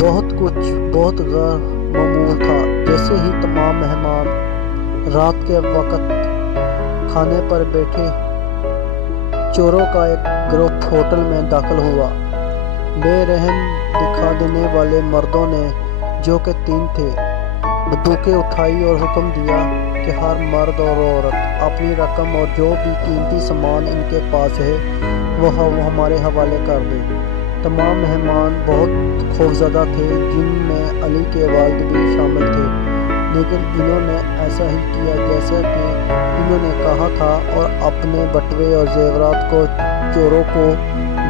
بہت غیر معمول تھا۔ جیسے ہی تمام مہمان رات کے وقت کھانے پر بیٹھے، چوروں کا ایک گروپ ہوٹل میں داخل ہوا۔ بے رحم دکھا دینے والے مردوں نے، جو کہ 3 تھے، بندوقیں اٹھائی اور حکم دیا کہ ہر مرد اور عورت اپنی رقم اور جو بھی قیمتی سامان ان کے پاس ہے وہ ہمارے حوالے کر دے۔ تمام مہمان بہت خوفزدہ تھے، جن میں علی کے والد بھی شامل تھے، لیکن انہوں نے ایسا ہی کیا جیسا کہ انہوں نے کہا تھا اور اپنے بٹوے اور زیورات کو چوروں کو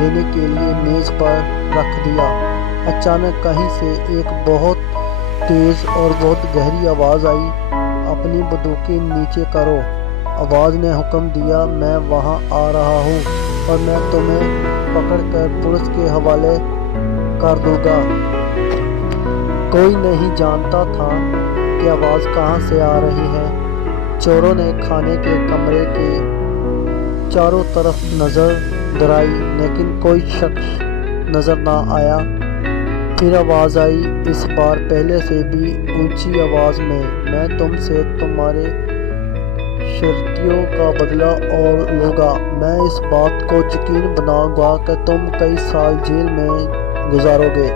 دینے کے لیے میز پر رکھ دیا۔ اچانک کہیں سے ایک بہت تیز اور بہت گہری آواز آئی، اپنی بندوقیں نیچے کرو۔ آواز نے حکم دیا، میں وہاں آ رہا ہوں اور میں تمہیں پکڑ کر پولیس کے حوالے کر دوں گا۔ کوئی نہیں جانتا تھا کہ آواز کہاں سے آ رہی ہے۔ چوروں نے کھانے کے کمرے کے چاروں طرف نظر دوڑائی، لیکن کوئی شخص نظر نہ آیا۔ پھر آواز آئی، اس بار پہلے سے بھی اونچی آواز میں تم سے تمہارے شرطیوں کا بدلہ اور لوں گا۔ میں اس بات کو یقین بناؤں گا کہ تم کئی سال جیل میں گزارو گے۔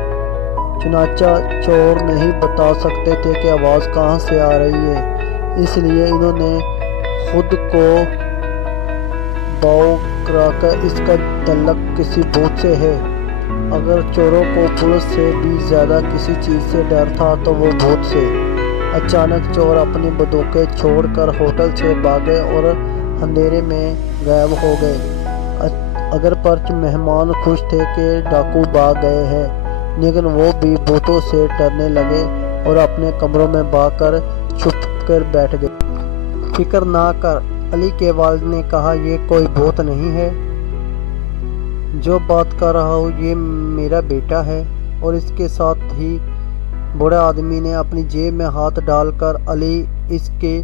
چنانچہ چور نہیں بتا سکتے تھے کہ آواز کہاں سے آ رہی ہے، اس لیے انہوں نے خود کو باؤ کرا کر اس کا تعلق کسی بھوت سے ہے۔ اگر چوروں کو پولیس سے بھی زیادہ کسی چیز سے ڈر تھا تو وہ بھوت سے۔ اچانک چور اپنی بندوقیں چھوڑ کر ہوٹل سے بھاگے اور اندھیرے میں غائب ہو گئے۔ اگر پرچ مہمان خوش تھے کہ ڈاکو بھاگ گئے ہیں، لیکن وہ بھی بھوتوں سے ڈرنے لگے اور اپنے کمروں میں بھاگ کر چھپ کر بیٹھ گئے۔ فکر نہ کر، علی کے والد نے کہا، یہ کوئی بھوت نہیں ہے۔ جو بات کر رہا ہوں یہ میرا بیٹا ہے۔ اور اس کے ساتھ ہی بوڑھے آدمی نے اپنی جیب میں ہاتھ ڈال کر علی اس کے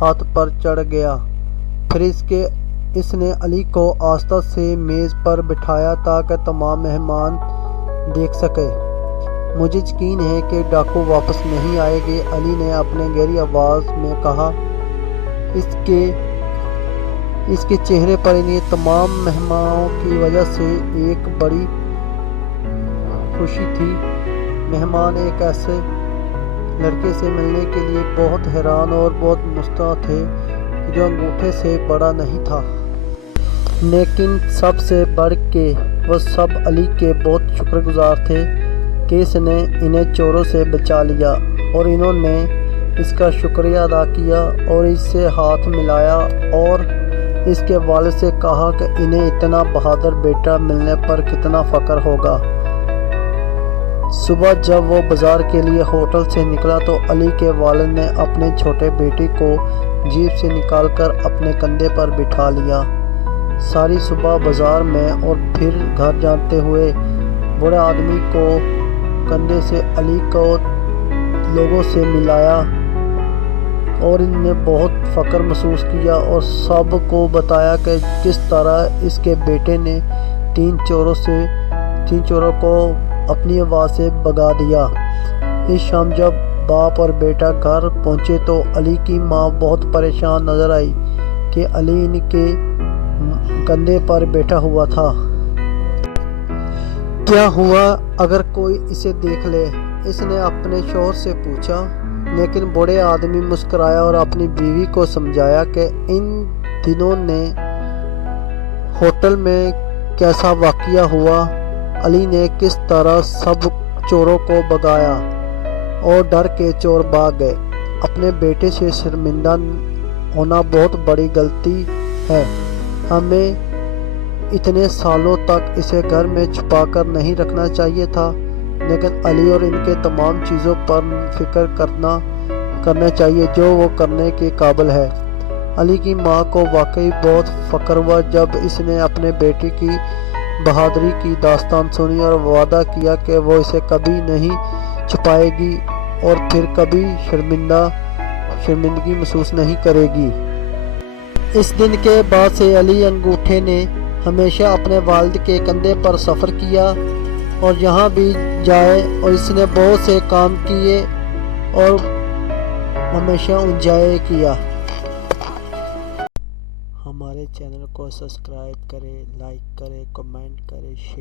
ہاتھ پر چڑھ گیا۔ پھر اس نے علی کو آہستہ سے میز پر بٹھایا تاکہ تمام مہمان دیکھ سکے۔ مجھے یقین ہے کہ ڈاکو واپس نہیں آئے گے، علی نے اپنے گہری آواز میں کہا۔ اس کے چہرے پر انہیں تمام مہمانوں کی وجہ سے ایک بڑی خوشی تھی۔ مہمان ایک ایسے لڑکے سے ملنے کے لیے بہت حیران اور بہت مشتاق تھے جو انگوٹھے سے بڑا نہیں تھا، لیکن سب سے بڑھ کے وہ سب علی کے بہت شکر گزار تھے کہ اس نے انہیں چوروں سے بچا لیا، اور انہوں نے اس کا شکریہ ادا کیا اور اس سے ہاتھ ملایا اور اس کے والد سے کہا کہ انہیں اتنا بہادر بیٹا ملنے پر کتنا فخر ہوگا۔ صبح جب وہ بازار کے لیے ہوٹل سے نکلا تو علی کے والد نے اپنے چھوٹے بیٹے کو جیب سے نکال کر اپنے کندھے پر بٹھا لیا۔ ساری صبح بازار میں اور پھر گھر جاتے ہوئے بوڑھے آدمی کو کندھے سے علی کو لوگوں سے ملایا، اور ان نے بہت فخر محسوس کیا اور سب کو بتایا کہ کس طرح اس کے بیٹے نے 3 چوروں کو اپنی آواز سے بھگا دیا۔ اس شام جب باپ اور بیٹا گھر پہنچے تو علی کی ماں بہت پریشان نظر آئی کہ علی ان کے کندھے پر بیٹھا ہوا تھا۔ کیا ہوا اگر کوئی اسے دیکھ لے؟ اس نے اپنے شوہر سے پوچھا، لیکن بوڑھے آدمی مسکرایا اور اپنی بیوی کو سمجھایا کہ ان دنوں نے ہوٹل میں کیسا واقعہ ہوا، علی نے کس طرح سب چوروں کو بھگایا اور ڈر کے چور بھاگ گئے۔ اپنے بیٹے سے شرمندہ ہونا بہت بڑی غلطی ہے۔ ہمیں اتنے سالوں تک اسے گھر میں چھپا کر نہیں رکھنا چاہیے تھا، لیکن علی اور ان کے تمام چیزوں پر فکر کرنا چاہیے جو وہ کرنے کے قابل ہے۔ علی کی ماں کو واقعی بہت فخر ہوا جب اس نے اپنے بیٹے کی بہادری کی داستان سنی اور وعدہ کیا کہ وہ اسے کبھی نہیں چھپائے گی اور پھر کبھی شرمندگی محسوس نہیں کرے گی۔ اس دن کے بعد سے علی انگوٹھے نے ہمیشہ اپنے والد کے کندھے پر سفر کیا اور یہاں بھی جائے، اور اس نے بہت سے کام کیے اور ہمیشہ انجوائے کیا۔ ہمارے چینل کو سبسکرائب کریں، لائک کریں، کمنٹ کریں، شیئر